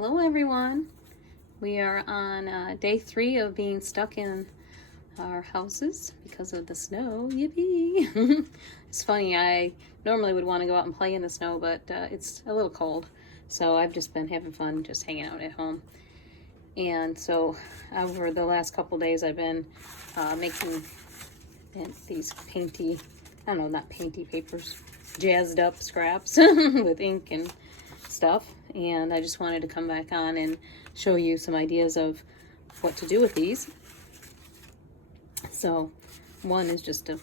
Hello everyone. We are on day 3 of being stuck in our houses because of the snow. Yippee! It's funny, I normally would want to go out and play in the snow, but it's a little cold. So I've just been having fun just hanging out at home. And so over the last couple days I've been making these painty, I don't know, not painty papers, jazzed up scraps with ink and stuff. And I just wanted to come back on and show you some ideas of what to do with these. So one is just to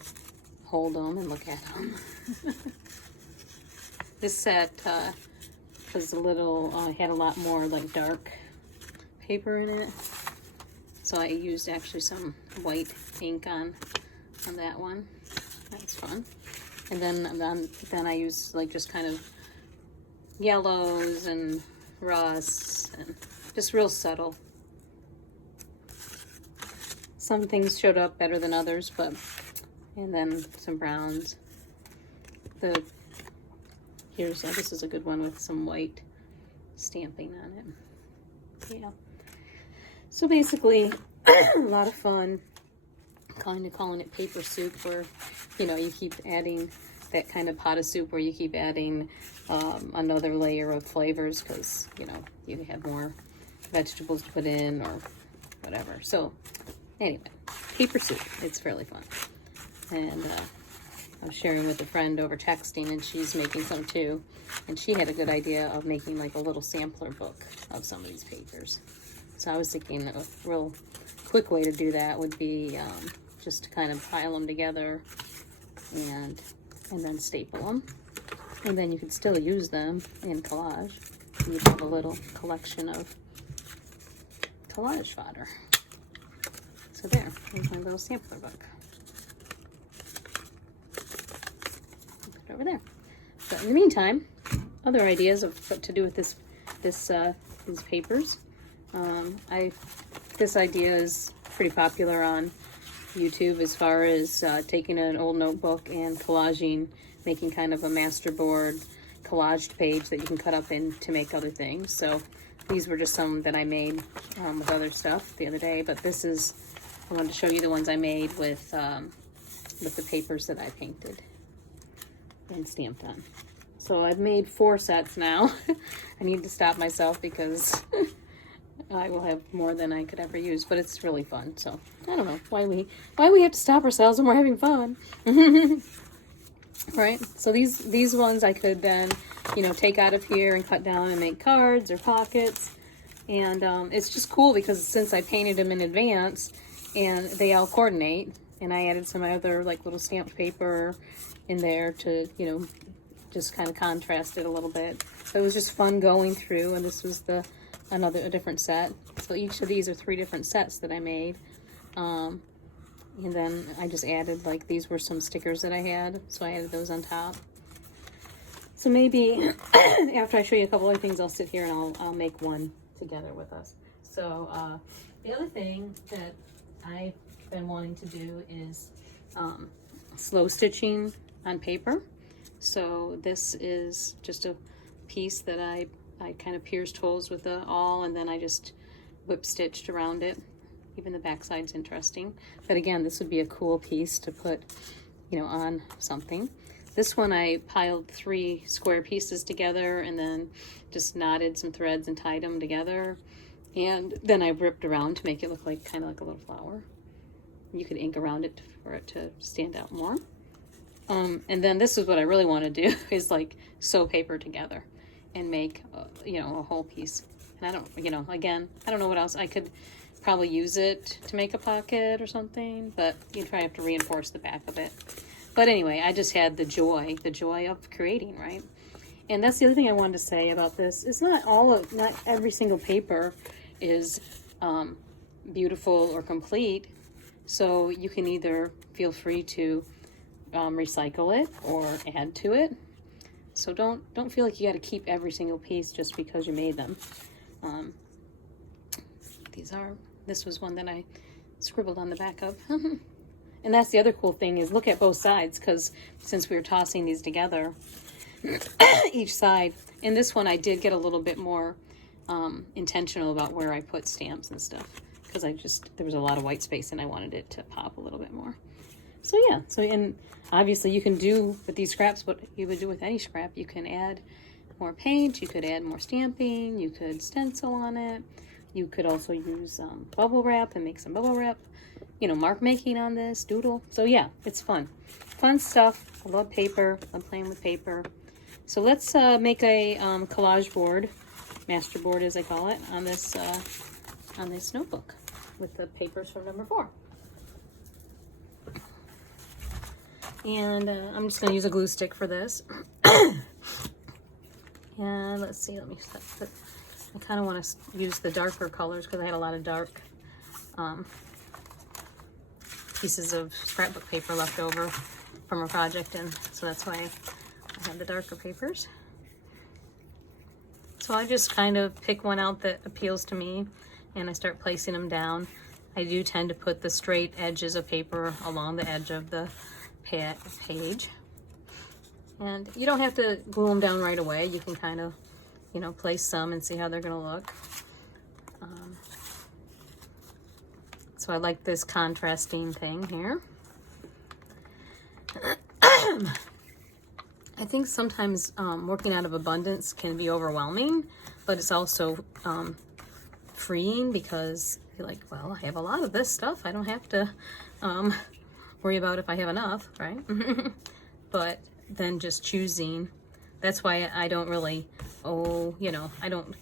hold them and look at them. This set was a little, had a lot more like dark paper in it. So I used actually some white ink on that one. That was fun. And then I used like just kind of yellows and rusts and just real subtle. Some things showed up better than others, and then some browns. This is a good one with some white stamping on it. Yeah. So basically, a lot of fun, kind of calling it paper soup, where, you keep adding that kind of pot of soup where you keep adding another layer of flavors because, you have more vegetables to put in or whatever. So anyway, paper soup, it's fairly fun. And I was sharing with a friend over texting, and she's making some too. And she had a good idea of making like a little sampler book of some of these papers. So I was thinking a real quick way to do that would be just to kind of pile them together and then staple them. And then you can still use them in collage. You have a little collection of collage fodder. So there's my little sampler book. Put it over there. But in the meantime, other ideas of what to do with these papers. This idea is pretty popular on YouTube as far as taking an old notebook and collaging, making kind of a masterboard collaged page that you can cut up in to make other things. So these were just some that I made with other stuff the other day, but I wanted to show you the ones I made with the papers that I painted and stamped on. So I've made 4 sets now. I need to stop myself because I will have more than I could ever use, but it's really fun. So I don't know why we have to stop ourselves when we're having fun. Right? So these ones I could then, take out of here and cut down and make cards or pockets. And it's just cool because since I painted them in advance and they all coordinate, and I added some other like little stamped paper in there to, just kind of contrast it a little bit. So it was just fun going through, and this was a different set. So each of these are 3 different sets that I made. And then I just added, like, these were some stickers that I had, so I added those on top. So maybe after I show you a couple other things, I'll sit here and I'll make one together with us. So the other thing that I've been wanting to do is slow stitching on paper. So this is just a piece that I kind of pierced holes with the awl, and then I just whip stitched around it. Even the back side's interesting. But again, this would be a cool piece to put, on something. This one I piled 3 square pieces together and then just knotted some threads and tied them together. And then I ripped around to make it look like kind of like a little flower. You could ink around it for it to stand out more. And then this is what I really want to do is like sew paper together and make, a whole piece. And I don't, again, I don't know what else. I could probably use it to make a pocket or something, but you'd probably have to reinforce the back of it. But anyway, I just had the joy of creating, right? And that's the other thing I wanted to say about this. It's not every single paper is beautiful or complete. So you can either feel free to recycle it or add to it. So don't feel like you got to keep every single piece just because you made them. This was one that I scribbled on the back of. And that's the other cool thing is look at both sides, because since we were tossing these together, each side, in this one I did get a little bit more intentional about where I put stamps and stuff, because there was a lot of white space and I wanted it to pop a little bit more. So yeah, and obviously you can do with these scraps what you would do with any scrap. You can add more paint, you could add more stamping, you could stencil on it, you could also use bubble wrap and make some bubble wrap, you know, mark making on this, doodle. So yeah, it's fun stuff. I love paper, I'm playing with paper. So let's make a collage board, master board as I call it, on this notebook with the papers from number 4. And I'm just going to use a glue stick for this. And let's see, let me set it. I kind of want to use the darker colors because I had a lot of dark pieces of scrapbook paper left over from a project, and so that's why I had the darker papers. So I just kind of pick one out that appeals to me and I start placing them down. I do tend to put the straight edges of paper along the edge of the page. And you don't have to glue them down right away. You can kind of, you know, place some and see how they're going to look. So I like this contrasting thing here. I think sometimes working out of abundance can be overwhelming, but it's also freeing because you're like, well, I have a lot of this stuff. I don't have to worry about if I have enough, right? But then just choosing, that's why I don't really, I don't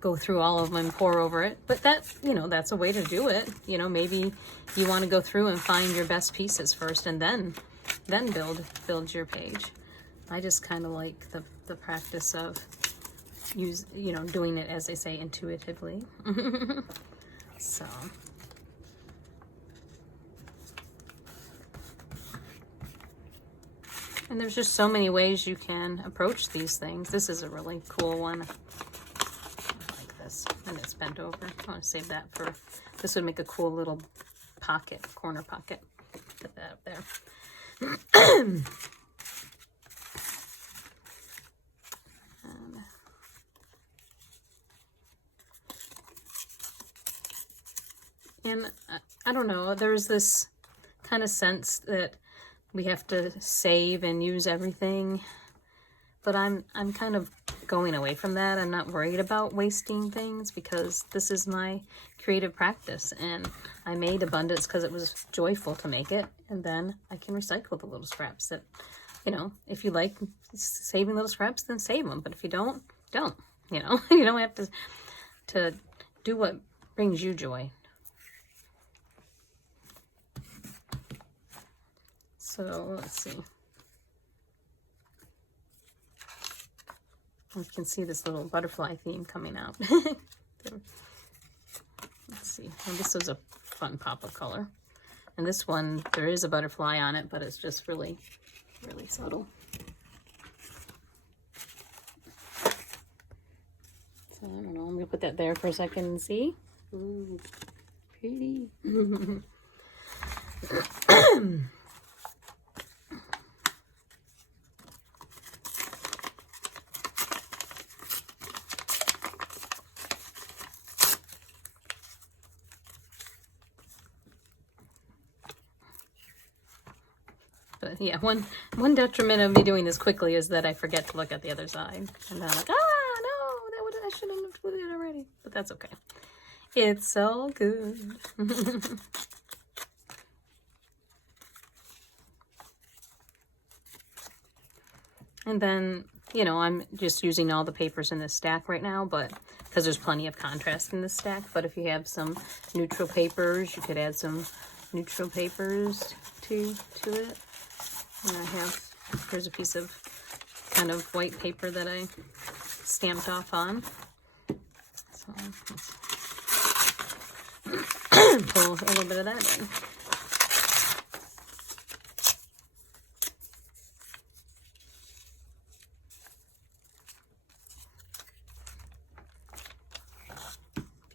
go through all of them and pour over it. But that, that's a way to do it. You know, maybe you want to go through and find your best pieces first and then build your page. I just kind of like the practice of doing it, as they say, intuitively. So. And there's just so many ways you can approach these things. This is a really cool one. I like this. And it's bent over. I want to save that for, this would make a cool little pocket, corner pocket. Put that up there. And I don't know, there's this kind of sense that we have to save and use everything, but I'm kind of going away from that. I'm not worried about wasting things because this is my creative practice, and I made abundance because it was joyful to make it, and then I can recycle the little scraps that, if you like saving little scraps, then save them, but if you don't, you don't have to do what brings you joy. So let's see. You can see this little butterfly theme coming out. Let's see. And this is a fun pop of color. And this one, there is a butterfly on it, but it's just really, really subtle. So I don't know. I'm going to put that there for a second and see. Ooh, pretty. But yeah, one detriment of me doing this quickly is that I forget to look at the other side. And I'm like, no, I shouldn't have put it already. But that's okay. It's all good. And then, I'm just using all the papers in this stack right now, but because there's plenty of contrast in this stack. But if you have some neutral papers, you could add some neutral papers to it. And here's a piece of kind of white paper that I stamped off on. So let's pull a little bit of that in.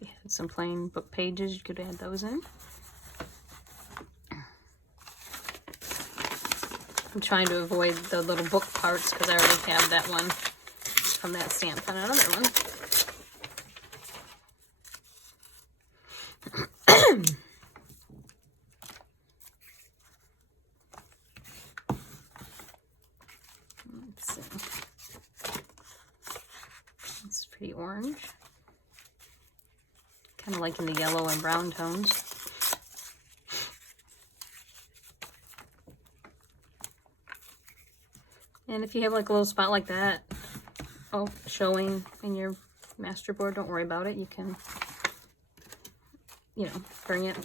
If you had some plain book pages, you could add those in. I'm trying to avoid the little book parts because I already have that one from that stamp on another one. Let's see. It's pretty orange. Kind of like in the yellow and brown tones. And if you have like a little spot like that, showing in your master board, don't worry about it. You can, you know, bring it,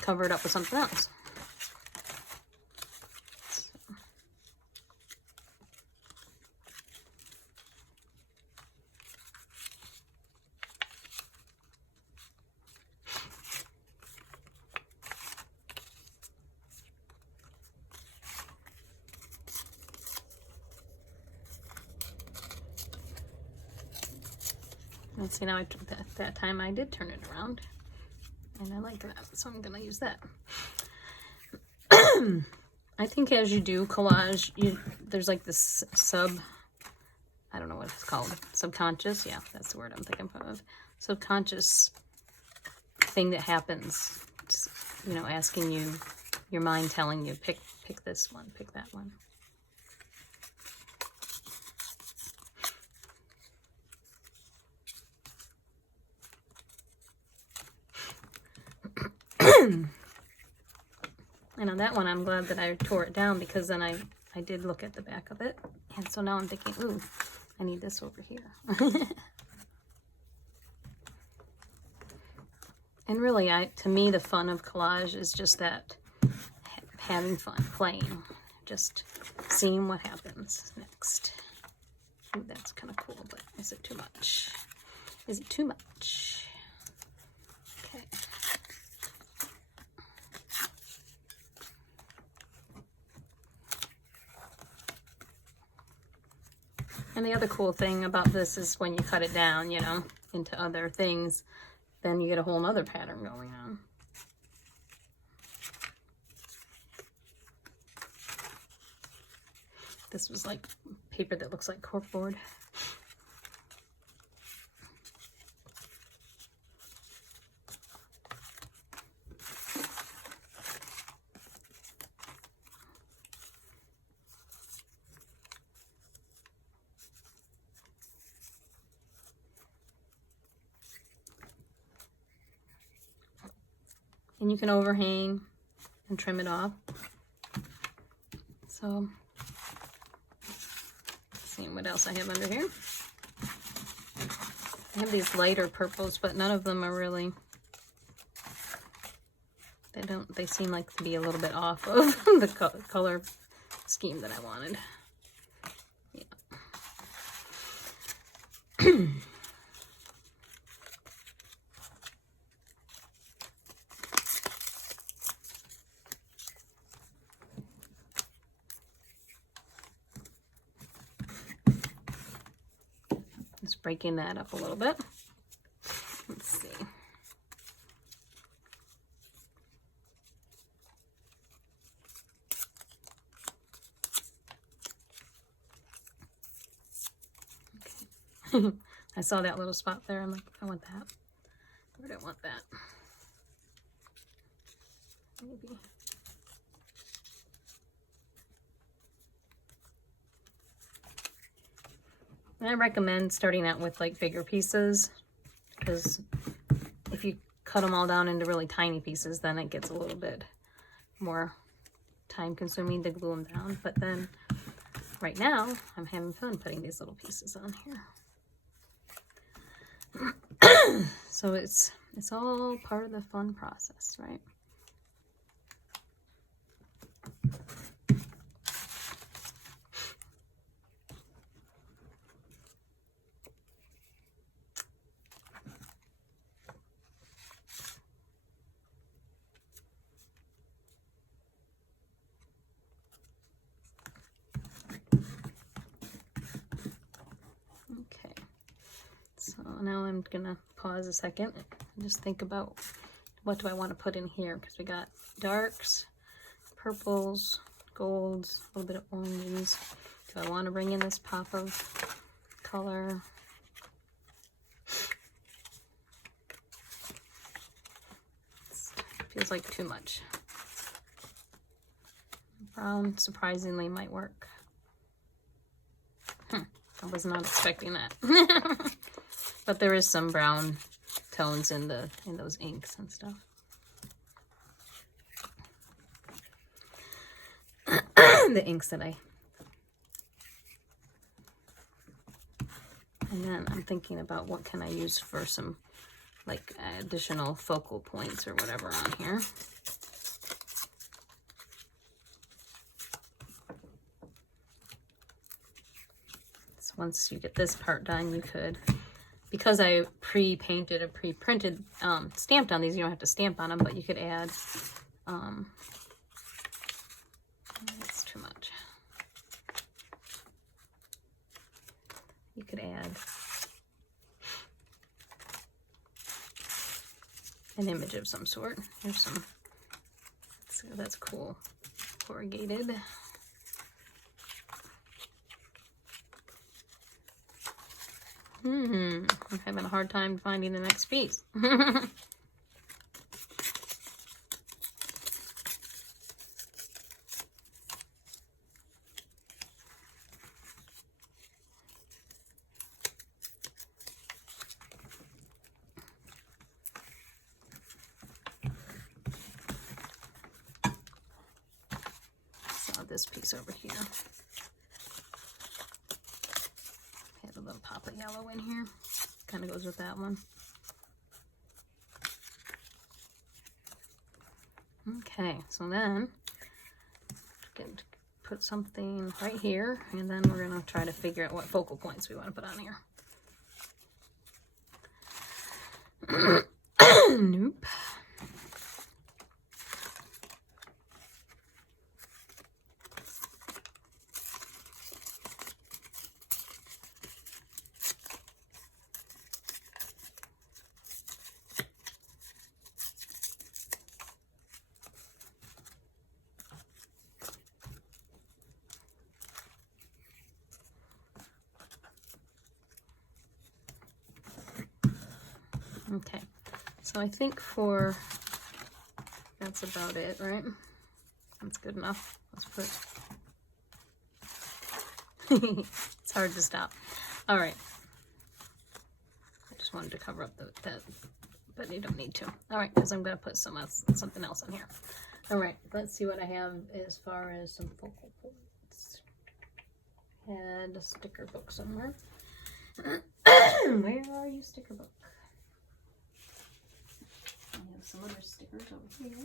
cover it up with something else. And see, now that time I did turn it around, and I like that, so I'm gonna use that. I think as you do collage, there's like this I don't know what it's called, subconscious, yeah, that's the word I'm thinking of, subconscious thing that happens, just, you know, asking you, your mind telling you, pick this one, pick that one. And on that one, I'm glad that I tore it down, because then I did look at the back of it. And so now I'm thinking, ooh, I need this over here. And really, to me, the fun of collage is just that, having fun, playing, just seeing what happens next. Ooh, that's kind of cool, but is it too much? Is it too much? Okay. And the other cool thing about this is when you cut it down, you know, into other things, then you get a whole nother pattern going on. This was like paper that looks like corkboard. And you can overhang and trim it off. So, let's see what else I have under here. I have these lighter purples, but none of them are really, they seem like to be a little bit off of the color scheme that I wanted. Yeah. Just breaking that up a little bit. Let's see. Okay. I saw that little spot there. I'm like, I want that. Or don't want that. Maybe. I recommend starting out with like bigger pieces, because if you cut them all down into really tiny pieces, then it gets a little bit more time consuming to glue them down. But then right now I'm having fun putting these little pieces on here. So it's all part of the fun process, right? Now I'm gonna pause a second and just think about what do I want to put in here, because we got darks, purples, golds, a little bit of oranges. Do I want to bring in this pop of color? It feels like too much. Brown surprisingly might work. I was not expecting that. But there is some brown tones in those inks and stuff. The inks that and then I'm thinking about what can I use for some like additional focal points or whatever on here. So once you get this part done, you could, because I pre-painted or pre-printed, stamped on these, you don't have to stamp on them, but you could add, that's too much. You could add an image of some sort. Here's some, so that's cool, corrugated. I'm having a hard time finding the next piece. So this piece over here. Have a little pop of yellow in here. Kind of goes with that one. Okay, so then going to put something right here, and then we're going to try to figure out what focal points we want to put on here. Nope. Okay, so I think that's about it, right? That's good enough. Let's put, it's hard to stop. All right. I just wanted to cover up that, but you don't need to. All right, because I'm going to put something else on here. All right, let's see what I have as far as some focal points. And a sticker book somewhere. Where are you, sticker book? I have some other stickers over here.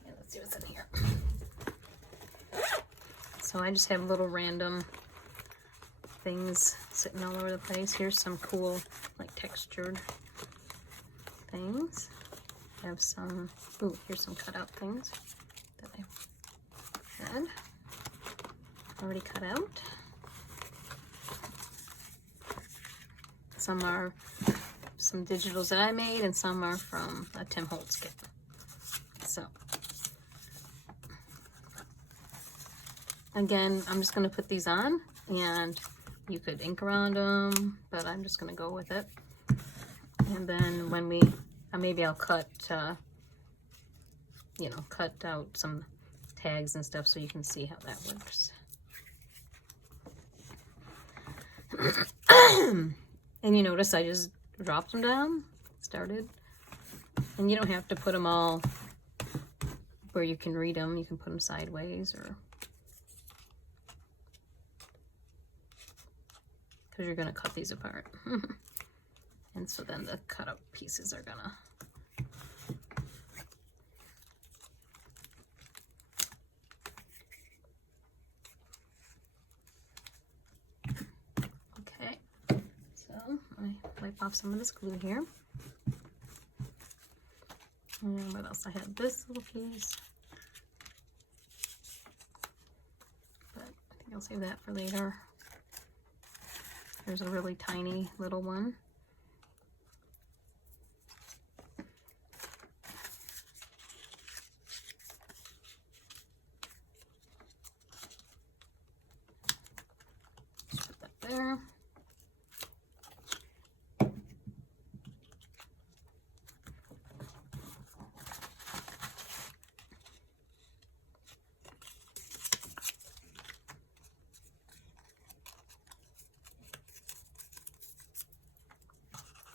Okay, let's see what's in here. So I just have little random things sitting all over the place. Here's some cool, like, textured things. I have some, ooh, here's some cutout things that I had already cut out. Some are some digitals that I made, and some are from a Tim Holtz kit. So, again, I'm just going to put these on, and you could ink around them, but I'm just going to go with it. And then when we, maybe I'll cut, cut out some tags and stuff so you can see how that works. And you notice I just dropped them down, started. And you don't have to put them all where you can read them. You can put them sideways, or because you're going to cut these apart. And so then the cut up pieces are gonna okay, so I wipe off some of this glue here. And what else? I had this little piece, but I think I'll save that for later. There's a really tiny little one. there.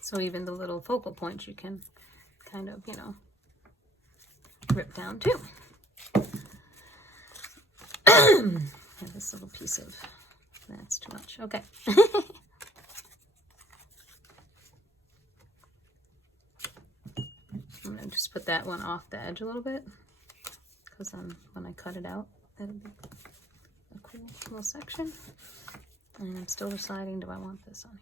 So even the little focal points you can kind of, you know, rip down too. Yeah, this little piece of, that's too much. Okay. I'm gonna just put that one off the edge a little bit, because when I cut it out, that'll be a cool little section. And I'm still deciding, do I want this on here?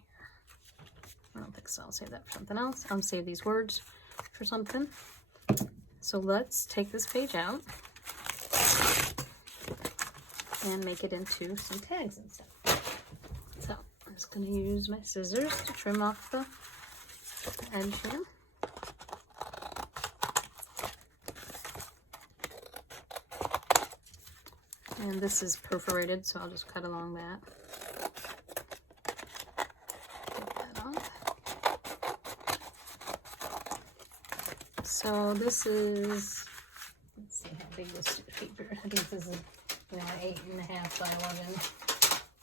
I don't think so. I'll save that for something else. I'll save these words for something. So let's take this page out and make it into some tags and stuff. So I'm just going to use my scissors to trim off the edge here. And this is perforated, so I'll just cut along that. So this is, let's see how big this paper, I think this is, you know, 8.5 by 11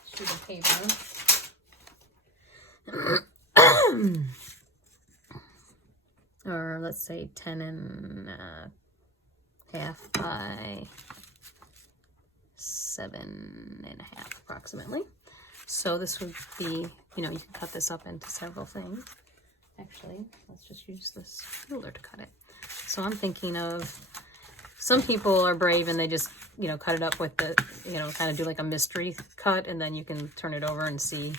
sheet of paper. Or let's say 10.5 by 7.5 approximately. So this would be, you know, you can cut this up into several things. Actually, let's just use this ruler to cut it. So I'm thinking of, some people are brave and they just, you know, cut it up with the, you know, kind of do like a mystery cut, and then you can turn it over and see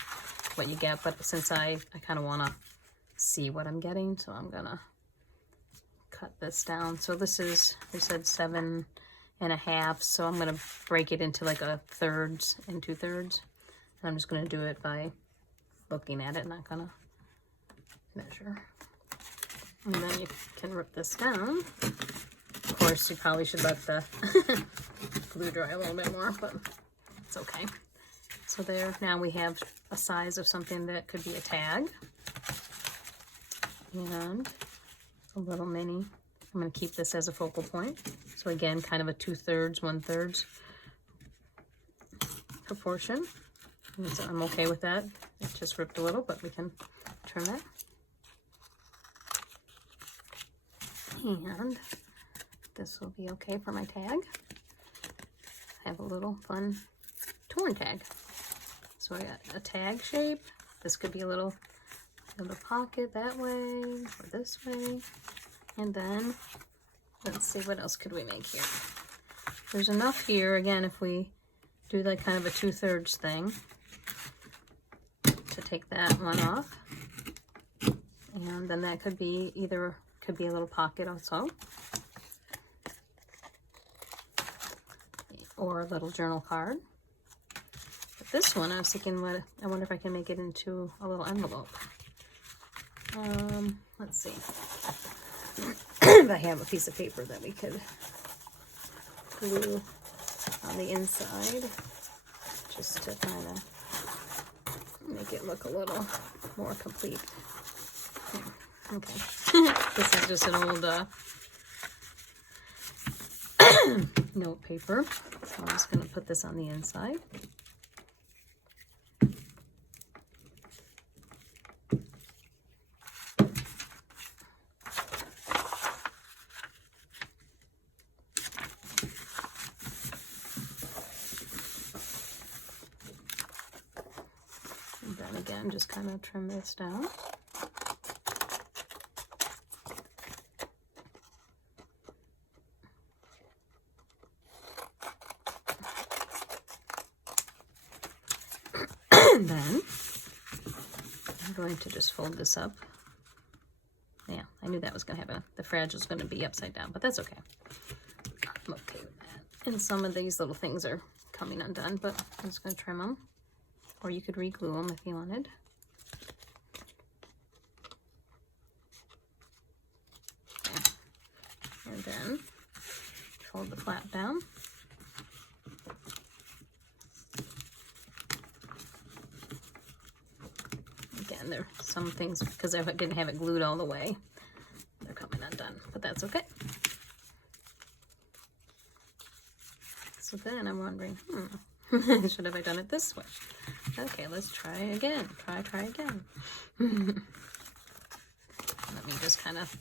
what you get. But since I kind of want to see what I'm getting, so I'm gonna cut this down. So this is, we said 7.5, so I'm gonna break it into like a thirds and 2/3. And I'm just gonna do it by looking at it, not gonna measure. And then you can rip this down. Of course, you probably should let the glue dry a little bit more, but it's okay. So there, now we have a size of something that could be a tag. And a little mini. I'm going to keep this as a focal point. So again, kind of a 2/3, 1/3 proportion. And so I'm okay with that. It just ripped a little, but we can trim it. And this will be okay for my tag. I have a little fun torn tag. So I got a tag shape. This could be a little pocket that way or this way. And then let's see, what else could we make here? There's enough here, again, if we do like kind of a 2/3 thing, to take that one off. And then that could be either, could be a little pocket also, or a little journal card. But this one, I was thinking, what, I wonder if I can make it into a little envelope. Let's see. If I have a piece of paper that we could glue on the inside, just to kind of make it look a little more complete. Okay. This is just an old note paper. So I'm just going to put this on the inside. And then again, just kind of trim this down. And then I'm going to just fold this up. Yeah, I knew that was going to happen. The fragile is going to be upside down, but that's okay. I'm okay with that. And some of these little things are coming undone, but I'm just going to trim them. Or you could re-glue them if you wanted. Okay. And then fold the flap down. and there some things, because I didn't have it glued all the way, they're coming undone, but that's okay. So then I'm wondering, should have I done it this way? Okay, let's try again. Try again. Let me just kind of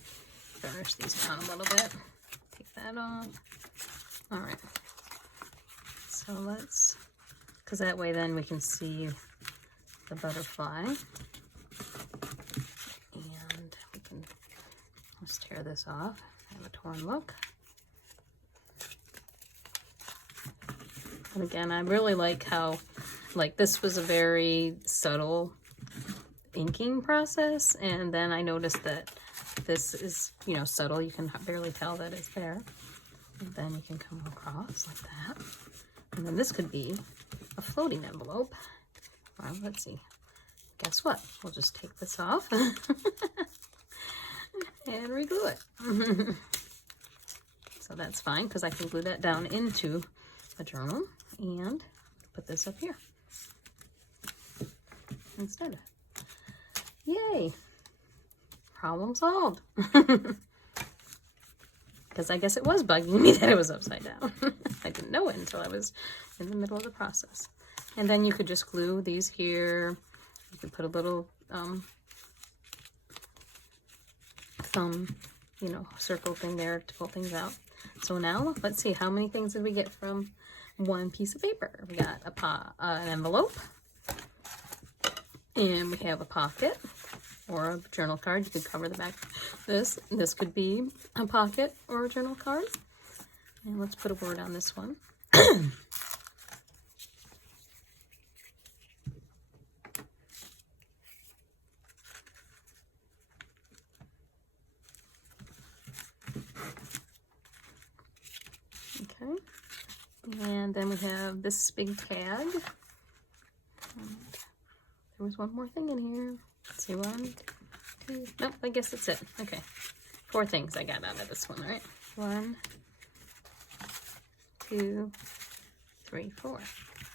burnish these down a little bit. Take that off. All right. So let's, because that way then we can see the butterfly. And we can, let's tear this off. I have a torn look. And again, I really like how, like, this was a very subtle inking process, and then I noticed that this is, you know, subtle. You can barely tell that it's there. And then you can come across like that. And then this could be a floating envelope. Well, let's see. Guess what? We'll just take this off and reglue it. So that's fine, because I can glue that down into a journal and put this up here instead. Yay! Problem solved. Because I guess it was bugging me that it was upside down. I didn't know it until I was in the middle of the process. And then you could just glue these here. You could put a little thumb, you know, circle thing there to pull things out. So now let's see, how many things did we get from one piece of paper? We got an envelope, and we have a pocket or a journal card. You could cover the back. This could be a pocket or a journal card. And let's put a word on this one. Okay. And then we have this big tag. And there was one more thing in here. Let's see, 1, 2, nope, I guess that's it. Okay, 4 things I got out of this one, right? 1, 2, 3, 4.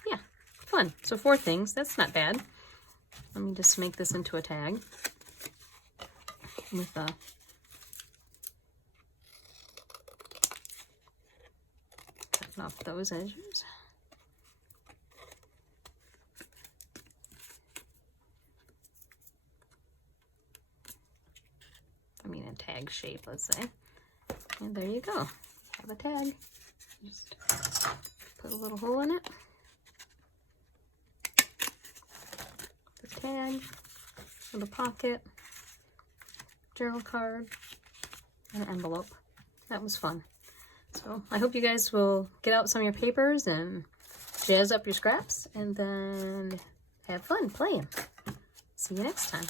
Yeah, fun. So 4 things, that's not bad. Let me just make this into a tag with a cutting off those edges. I mean, a tag shape, let's say. And there you go. Have a tag. Just put a little hole in it. The tag, little pocket, journal card, and an envelope. That was fun. So I hope you guys will get out some of your papers and jazz up your scraps, and then have fun playing. See you next time.